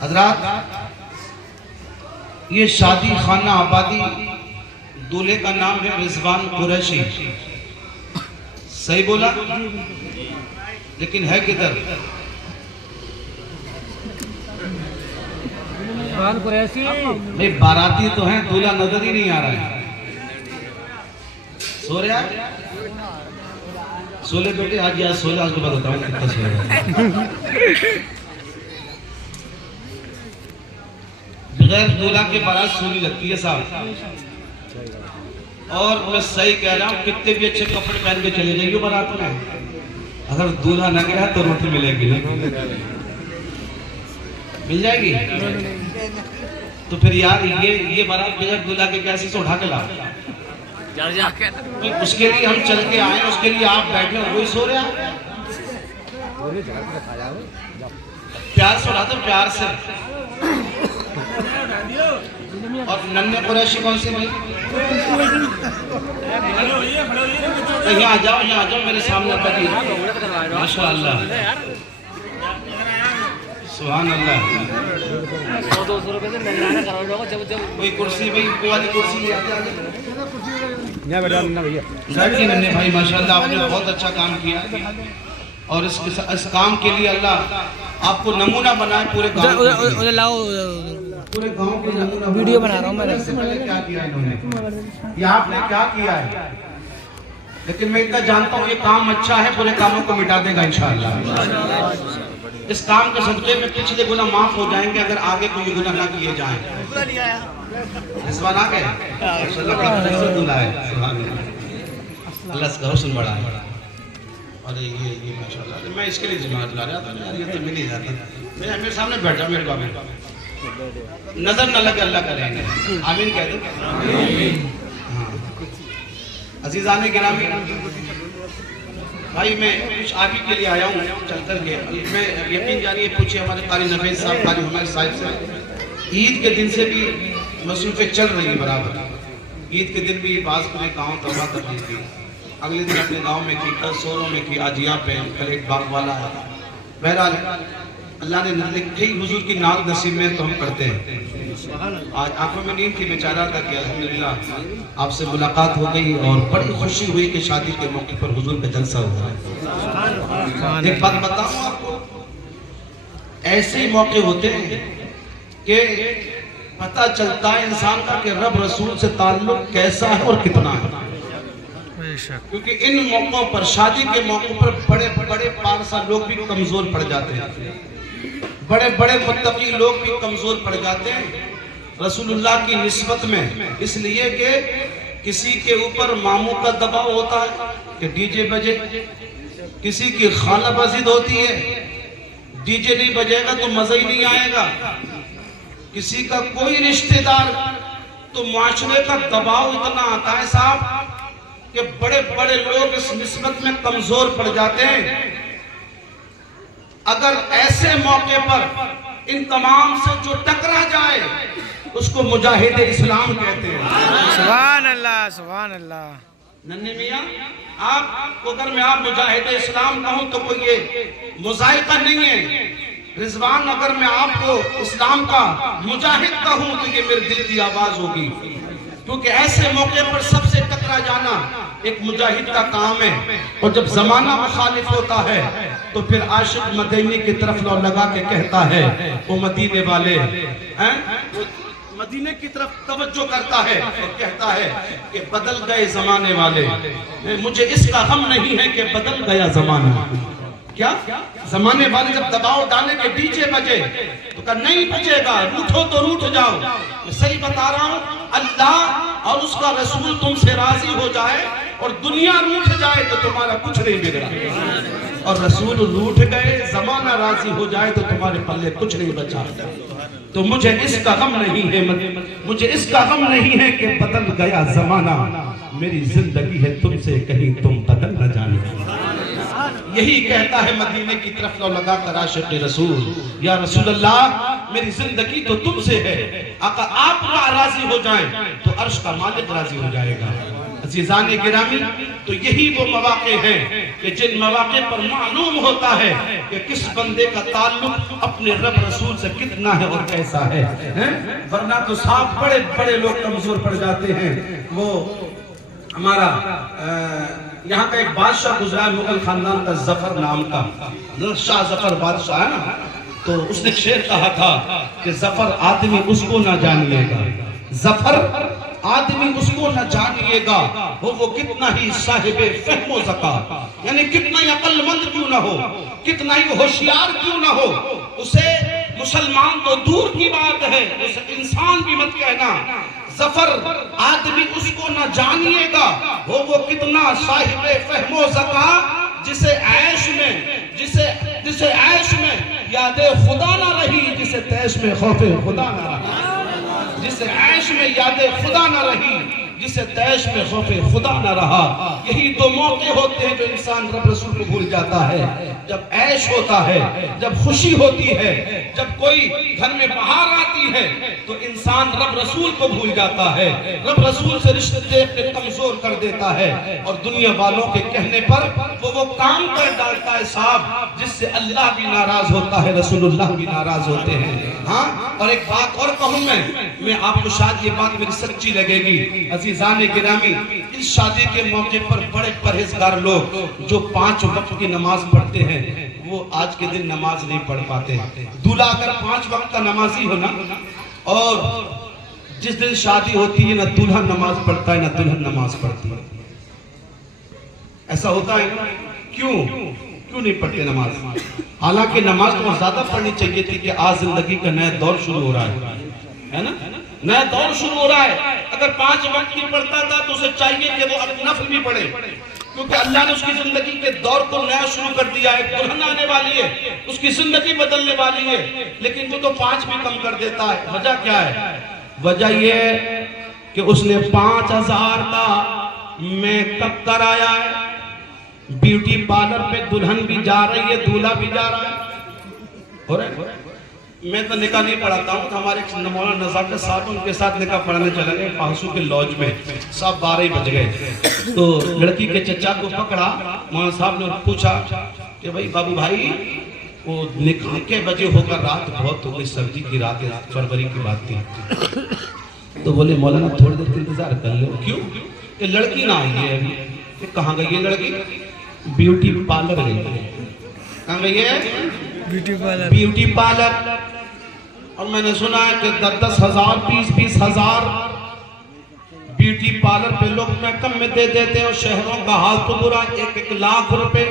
حضرات یہ شادی خانہ آبادی دولہے کا نام ہے رضوان قریشی. صحیح بولا؟ لیکن ہے کدھر؟ رضوان قریشی نہیں، باراتی تو ہیں، دولہا نظر ہی نہیں آ رہا ہے. سو رہے ہیں؟ سولے بیٹے آج یا سولے، آج کے بعد بتاؤں کتنا سو رہے ہیں. بغیر دولہا کے بارات سونی لگتی ہے صاحب. اور میں صحیح کہہ رہا ہوں، کتنے بھی اچھے کپڑے پہن کے چلے جائیے بارات میں، اگر دولہا نہ گیا تو روٹی ملے گی. مل جائے گی؟ تو پھر یار یہ بارات بغیر دولہا کے کیسے سے اٹھا کے لا؟ اس کے لیے ہم چل کے آئے، اس کے لیے آپ بیٹھے ہو، وہی سو رہے ہیں. پیار سے اٹھا دو، پیار سے. اور ننھے قریشی کون سے بھائی؟ یہاں آ جاؤ، یہاں آ جاؤ میرے سامنے. ماشاءاللہ، سبحان اللہ. کوئی کرسی بھائی، کوئی والی کرسی لے آتے. ننھے بھائی ماشاءاللہ آپ نے بہت اچھا کام کیا، اور اس کام کے لیے اللہ آپ کو نمونہ بنائے پورے گاؤں کے نمونہ. ویڈیو بنا رہا ہوں میں. کیا کیا انہوں نے، یہ آپ نے کیا کیا ہے. لیکن میں اتنا جانتا ہوں یہ کام اچھا ہے، پورے کاموں کو مٹا دے گا انشاءاللہ. اس کام کے صدقے میں پچھلے گناہ معاف ہو جائیں گے اگر آگے کوئی گناہ نہ کیے جائیں. رضوان آ گئے، ماشاءاللہ بڑا خوبصورت دلہا ہے. سبحان اللہ، اللہ اس کا حسن بڑھا ہے. اور یہ ماشاءاللہ میں اس کے لیے ذمہ دلا رہا تھا یار، یہ تو مل ہی جاتا. میرے سامنے بیٹھا میرے بابے، نظر نہ لگے اللہ کا رہنے. آمین کہہ دو. عزیزان گرامی بھائی، میں کچھ آپ ہی کے لیے آیا ہوں چل کر کے. میں یقین جاری ہے پوچھے ہمارے قاری نفیس صاحب، قاری حمیر صاحب سے، عید کے دن سے بھی مصروفیں چل رہی ہیں برابر. عید کے دن بھی بعض پورے گاؤں توبہ کر لی تھی، اگلے دن اپنے گاؤں میں کی، کل سوروں میں کی، آج یہاں پہ کل ایک باغ والا ہے. بہرحال اللہ نے لکھی حضور کی ناز نصیب میں تو ہم کرتے ہیں. آج آنکھوں میں نیند کی، میں چاہ رہا تھا کہ الحمدللہ آپ سے ملاقات ہو گئی اور بڑی خوشی ہوئی کہ شادی کے موقع پر حضور کا جلسہ ہوا ہے. ایک بات بتاؤں آپ کو، ایسے موقع ہوتے ہیں کہ پتہ چلتا ہے انسان کا کہ رب رسول سے تعلق کیسا ہے اور کتنا ہے. کیونکہ ان موقعوں پر، شادی کے موقع پر بڑے بڑے پارسا لوگ بھی کمزور پڑ جاتے ہیں، بڑے بڑے متقی لوگ بھی کمزور پڑ جاتے ہیں رسول اللہ کی نسبت میں. اس لیے کہ کسی کے اوپر ماموں کا دباؤ ہوتا ہے کہ ڈی جے بجے، کسی کی خالہ بزید ہوتی ہے ڈی جے نہیں بجے گا تو مزہ ہی نہیں آئے گا، کسی کا کوئی رشتہ دار، تو معاشرے کا دباؤ اتنا آتا ہے صاحب کہ بڑے بڑے لوگ اس نسبت میں کمزور پڑ جاتے ہیں. اگر ایسے موقع پر ان تمام سے جو ٹکرا جائے اس کو مجاہد اسلام کہتے ہیں. سبحان اللہ، سبحان اللہ. ننھے میاں، آپ کو اگر میں آپ مجاہد اسلام کہوں تو کوئی یہ مذائقہ نہیں ہے. رضوان، اگر میں آپ کو اسلام کا مجاہد کہوں تو یہ میرے دل کی آواز ہوگی، کیونکہ ایسے موقع پر سب سے ٹکرا جانا ایک مجاہد کا کام ہے. اور جب زمانہ مخالف ہوتا ہے تو پھر عاشق مدینے کی طرف لو لگا کے کہتا ہے، وہ مدینے والے ہیں، مدینے کی طرف توجہ کرتا ہے اور کہتا ہے کہ بدل گئے زمانے والے. مجھے اس کا غم نہیں ہے کہ بدل گیا زمانہ. کیا زمانے والے جب دباؤ ڈالے کہ ڈی جے بجے تو کہا نہیں بجے گا، روٹھو تو روٹھ جاؤ. میں صحیح بتا رہا ہوں، اللہ اور اس کا رسول تم سے راضی ہو جائے اور دنیا روٹھ جائے تو تمہارا کچھ نہیں بگڑا، اور رسول روٹھ گئے، زمانہ راضی ہو جائے تو تمہارے پلے کچھ نہیں بچا. تو مجھے اس کا غم نہیں ہے، مجھے اس کا غم نہیں ہے کہ بدل گیا زمانہ. میری زندگی ہے تم سے کہیں تم بدل نہ جانے. یہی کہتا ہے مدینے کی طرف لو لگا کر عاشق رسول، یا رسول اللہ میری زندگی تو تم سے ہے، آقا آپ راضی ہو جائیں تو عرش کا مالک راضی ہو جائے گا. عزیزان گرامی، تو یہی وہ مواقع ہیں کہ جن مواقع پر معلوم ہوتا ہے کہ کس بندے کا تعلق اپنے رب رسول سے کتنا ہے اور کیسا ہے۔ ورنہ تو صاحب بڑے بڑے لوگ کمزور پڑ جاتے ہیں۔ وہ ہمارا یہاں کا ایک بادشاہ گزرا ہے مغل خاندان کا، ظفر نام کا، شاہ ظفر بادشاہ ہے نا، تو اس نے شعر کہا تھا کہ ظفر آدمی اس کو نہ جانیے گا، ظفر آدمی اس کو نہ جانیے گا، وہ کتنا ہی صاحب فہم و ذکا، یعنی کتنا ہی عقل مند کیوں نہ ہو، کتنا ہی ہوشیار کیوں نہ ہو، اسے مسلمان تو دور کی بات ہے، اسے انسان بھی مت کہنا۔ ظفر آدمی اس کو نہ جانیے گا، وہ کتنا صاحب فہم و ذکا، جسے عیش میں یاد خدا نہ رہی، جسے تیش میں خوف خدا نہ رہا، جسے عیش میں یاد خدا نہ رہی، جسے تیش میں خوف خدا نہ رہا۔ یہی دو موقع ہوتے ہیں جو انسان رب رسول کو بھول جاتا ہے، جب عیش ہوتا ہے، جب خوشی ہوتی ہے، جب کوئی گھر میں بہار آتی ہے تو انسان رب رسول کو بھول جاتا ہے، رب رسول سے رشتے اپنے کمزور کر دیتا ہے، اور دنیا والوں کے کہنے پر وہ کام کر ڈالتا ہے صاحب جس سے اللہ بھی ناراض ہوتا ہے، رسول اللہ بھی ناراض ہوتے ہیں۔ ہاں، اور ایک بات اور کہوں میں آپ کو شاید یہ بات میری سچی لگے گی، عزیزان گرامی، اس شادی کے موقع پر بڑے پرہیزگار لوگ جو 5 وقت کی نماز پڑھتے ہیں وہ آج کے دن نماز نہیں پڑھ پاتے۔ دولہا اگر 5 وقت کا نمازی ہو نا، اور جس دن شادی ہوتی ہے نہ دولہا نماز پڑھتا ہے نہ دلہن نماز پڑھتی ہے، ایسا ہوتا ہے کیوں نہیں پڑھتے نماز؟ حالانکہ نماز تو زیادہ پڑھنی چاہیے تھی کہ آج زندگی کا نیا دور شروع ہو رہا ہے نا، نیا دور شروع ہو رہا ہے۔ اگر 5 وقت کی پڑھتا تھا تو اسے چاہیے کہ وہ نفل بھی پڑھے، کیونکہ اللہ نے اس کی زندگی کے دور کو نیا شروع کر دیا ہے، دلہن آنے والی ہے، اس کی زندگی بدلنے والی ہے، لیکن وہ تو 5 بھی کم کر دیتا ہے۔ وجہ کیا ہے؟ وجہ یہ ہے کہ اس نے 5000 کا میک اپ کرایا ہے، بیوٹی پارلر پہ دلہن بھی جا رہی ہے، دولہا بھی جا رہا ہے۔ میں تو نکاح نہیں پڑھاتا ہوں، ہمارے مولانا نزاکت صاحب ان کے ساتھ نکاح پڑھانے چلے گئے پانسو کے لوج میں، صاحب 12 بج گئے، تو لڑکی کے چچا کو پکڑا، مولانا صاحب نے پوچھا کہ بھائی بابو بھائی وہ نکاح کے بجے ہو کر رات بہت ہو گئی، سردی کی رات، فروری کی بات تھی، تو بولے مولانا تھوڑی دیر انتظار کر لو۔ کیوں؟ کہ لڑکی نہ آئی ہے ابھی۔ کہ کہاں گئی ہے لڑکی؟ بیوٹی پارلر گئی ہے۔ کہاں گئی ہے؟ Beauty parlour. اور میں نے سنا ہے کہ 10,000 20,000 بیوٹی پارلر پہ لوگ میک اپ میں دے دیتے ہیں، اور شہروں کا حال تو برا، 1 لاکھ روپے۔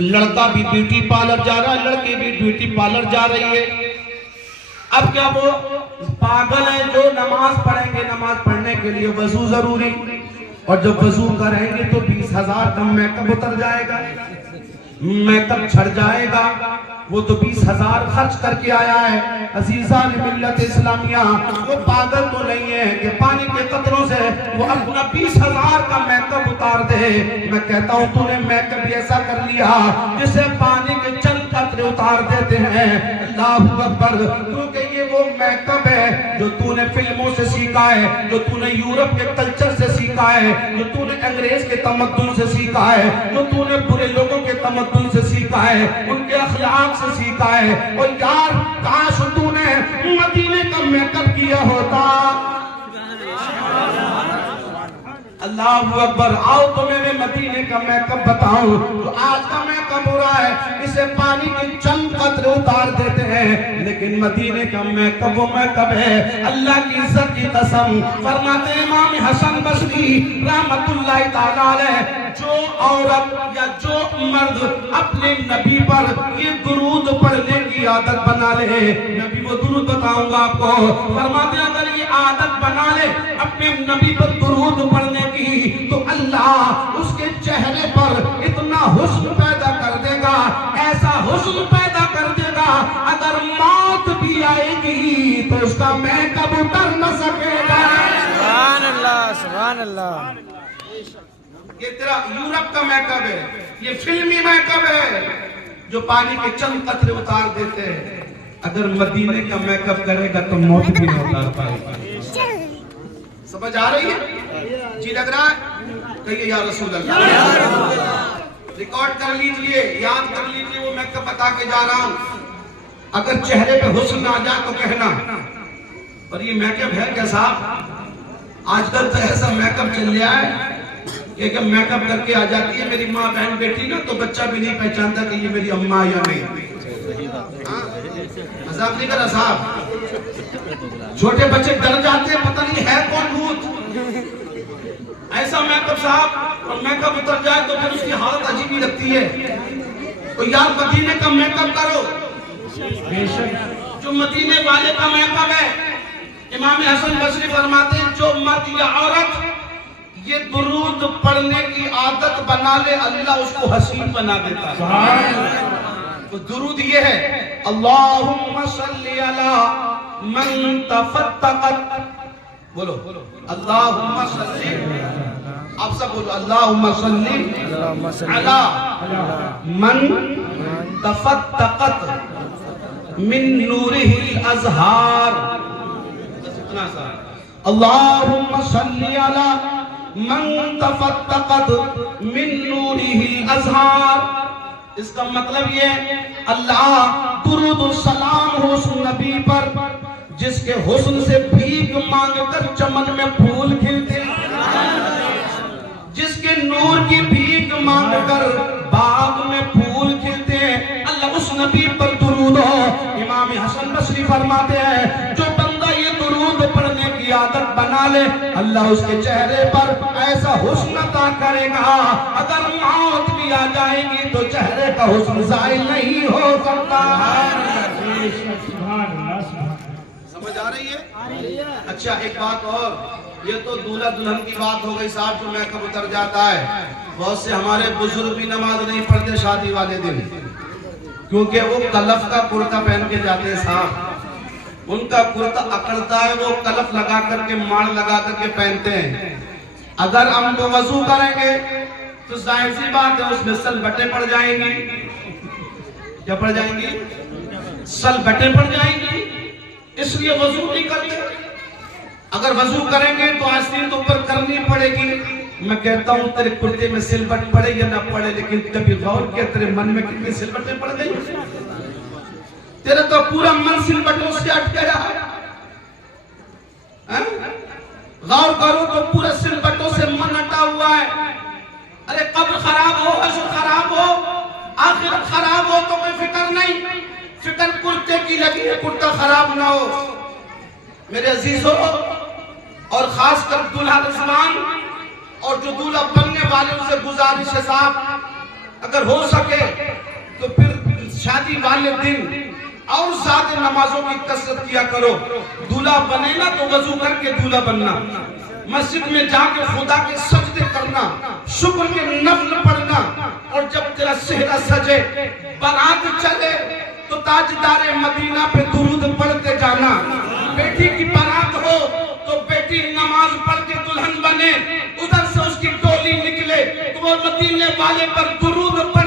لڑکا بھی بیوٹی پارلر جا رہا ہے، لڑکی بھی بیوٹی پارلر جا رہی ہے۔ اب کیا وہ پاگل ہیں جو نماز پڑھیں گے؟ نماز پڑھنے کے لیے وضو ضروری، اور جب وضو کریں گے تو 20,000 کا میک اپ اتر جائے گا، میک اپ چھڑ جائے گا، وہ تو 20,000 خرچ کر کے آیا ہے۔ عزیزان ملت اسلامیہ، وہ پاگل تو نہیں ہے کہ پانی کے قطروں سے وہ اپنا 20,000 کا میک اپ اتار دے۔ میں کہتا ہوں تو نے میک اپ ایسا کر لیا جسے پانی کے چند قطرے اتار دیتے ہیں۔ اللہ اکبر، کیونکہ یہ وہ میک اپ ہے جو تو نے فلموں سے سیکھا ہے، جو تو نے یورپ کے کلچر سے سیکھا ہے، جو تو نے انگریز کے تمدن سے سیکھا ہے، جو تو نے برے لوگوں کے تمدن سے سیکھا ہے، ان کے اخلاق سے سیکھا ہے۔ اور یار کاش تو نے مدینے کا میک اپ کیا ہوتا۔ اللہ اکبر، آؤ تمہیں میں مدینے کا میک اپ بتاؤں۔ تو آج کا میک اپ ہو رہا ہے، اسے پانی کے چند قطرے اتار دیتے ہیں، لیکن مدینے کا میک اپ وہ میک اپ ہے اللہ کی عزت کی قسم۔ فرماتے امام حسن بصری رحمت اللہ تعالیٰ علیہ، جو عورت یا جو مرد اپنے نبی پر یہ درود پڑھنے کی عادت بنا لے، نبی وہ درود بتاؤں گا آپ کو، فرماتے ہیں اگر یہ عادت بنا لے اپنے نبی پر درود پڑھنے کی، تو اللہ اس کے چہرے پر اتنا حسن پیدا کر دے گا، ایسا حسن پیدا کر دے گا، اگر موت بھی آئے گی تو اس کا میک اپ اتر نہ سکے گا۔ سبحان اللہ، سبحان اللہ۔ یہ تیرا یورپ کا میک اپ ہے، یہ فلمی میک اپ ہے جو پانی کے چند قطرے اتار دیتے ہیں۔ اگر مدینے کا میک اپ کرے گا تو موت بھی نہ اتار پائے گا۔ سمجھ آ رہی ہے؟ جی لگ رہا ہے؟ کہیے یا رسول اللہ. ریکارڈ کر لیجئے, یاد کر لیجئے وہ میک اپ بتا کے جا رہا ہوں. اگر چہرے پہ حسن آ جائے تو کہنا. پر یہ میک اپ ہے کیا صاحب؟ آج کل تو ایسا میک اپ چل رہا ہے کہ میک اپ کر کے آ جاتی ہے میری ماں بہن بیٹی نا, تو بچہ بھی نہیں پہچانتا کہ یہ میری اماں یا نہیں. مذاق نہیں کر رہا صاحب, چھوٹے بچے ڈر جاتے ہیں پتہ نہیں ہے کون بھوت. ایسا میک اپ صاحب, اور میک اپ اتر جائے تو پھر اس کی حالت عجیب ہی لگتی ہے. تو یار مدینے کا میک اپ کرو, جو مدینے والے کا میک اپ ہے. امام حسن بصری فرماتے ہیں جو مرد یا عورت یہ درود پڑھنے کی عادت بنا لے اللہ اس کو حسین بنا دیتا ہے. تو درود یہ ہے, اللہم صلی علی من تفتقت, بولو اللہم صلی, آپ سب بولو اللہم صلی علی من تفتقت من نورہ الازہار. اللہم صلی علی من تفتقت من نورہ الازہار. اس کا مطلب یہ, اللہ درود و سلام ہو اس نبی پر جس کے حسن سے بھیک مانگ کر چمن میں پھول کھلتے, جس کے نور کی بھیک مانگ کر باغ میں پھول کھلتے. اللہ اس نبی پر درود ہو. امام حسن بصری فرماتے ہیں جو بندہ یہ درود پڑھنے کی عادت بنا لے اللہ اس کے چہرے پر ایسا حسن عطا کرے گا, اگر موت بھی آ جائے گی تو چہرے کا حسن زائل نہیں ہو سکتا. سمجھ آ رہی ہے؟ اچھا ایک بات اور, یہ تو دولہا دلہن کی بات ہو گئی صاحب جو میک اپ اتر جاتا ہے. بہت سے ہمارے بزرگ بھی نماز نہیں پڑھتے شادی والے دن, کیونکہ وہ کلف کا کرتا پہن کے جاتے ہیں صاحب. ان کا کرتا اکڑتا ہے, وہ کلف لگا کر کے ماڑ لگا کر کے پہنتے ہیں. اگر ہم وہ وضو کریں گے تو ظاہر سی بات ہے اس میں سلبٹیں پڑ جائیں گی. کیا پڑ جائیں گی؟ سلبٹیں پڑ جائیں گی, اس لیے وضو نہیں کرتے. اگر وضو کریں گے تو آستین تو اوپر کرنی پڑے گی. میں کہتا ہوں تیرے کرتے میں سلبٹ پڑے یا نہ پڑے, لیکن کبھی غور کیا تیرے من میں کتنی سلبٹیں پڑ گئی؟ تیرا تو پورا من سلبٹوں سے اٹھ گیا. غور کرو تو پورا سلبٹوں سے من اٹھا ہوا ہے. ارے قبر خراب ہو, حشر خراب ہو, آخرت خراب ہو تو کوئی فکر نہیں, فکر کرتے کی لگی ہے کرتا خراب نہ ہو. میرے عزیزوں, اور خاص کر دولہا رضوان اور جو دولہا بننے والے ان سے گزارش ہے صاحب اگر ہو سکے تو پھر شادی والے دن اور زیادہ نمازوں کی کثرت کیا کرو. دولہا بنے نا تو وضو کر کے دولہا بننا, مسجد میں جا کے خدا کے سجدے کرنا, شکر کے نفل پڑھنا, اور جب تیرا صحرا سجے بارات چلے تو تاجدار مدینہ پہ درود پڑھتے جانا. بیٹی کی بارات ہو تو بیٹی نماز پڑھ کے دلہن بنے, ادھر سے اس کی ڈولی نکلے تو وہ مدینے والے پر درود پڑھے